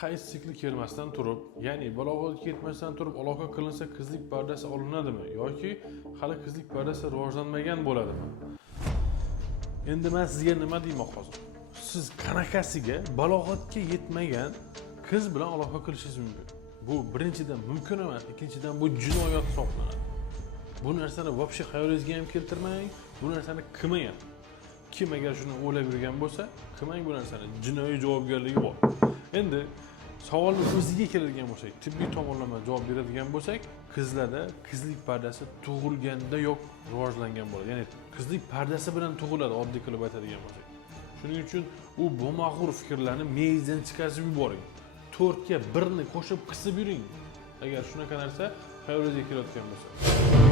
hayz sikli kelmasdan turib, ya'ni balog'atga yetmasdan turib aloqa qilinsa qizlik pardasi olinadimi yoki hali qizlik pardasi rivojlanmagan bo'ladimi? Endi men sizga nima deyman hozir? Siz qanaqasiga balog'atga yetmagan qiz bilan aloqa qilishingiz mumkin? Bu birinchidan mumkin emas, ikkinchidan bu jinoyat hisoblanadi. Bu narsani vobshe xayolingizga ham keltirmang, bu narsani qilmang. Kim agar shuni o'ylab yurgan bo'lsa, qilmang bu narsani. Jinoiy javobgarligi bor. Endi savolni o'ziga keladigan bo'lsak, tibbiy tomonlama javob beradigan bo'lsak, qizlarda qizlik pardasi tug'ilganda yo'q rivojlangan bo'ladi. Ya'ni qizlik pardasi bilan tug'iladi, oddiy qilib aytadigan bo'lsak. Shuning uchun u bo'mag'ur fikrlarni miyangizdan chiqarib yuboring. 4 ga 1 ni qo'shib qisib yuring. Agar shunaqa narsa xayolingizga kelayotgan bo'lsa.